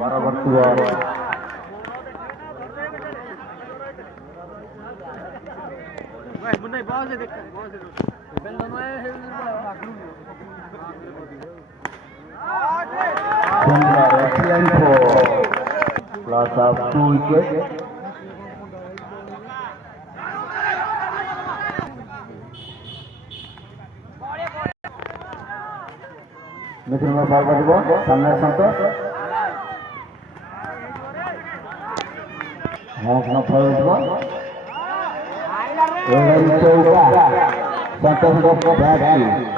परवर्ती ball excellent for loss of 2 wickets. मिथुन में बॉल बजिबो सामने संतोष हैंस में फॉल उठबो एवं चौका संतोष को बैट की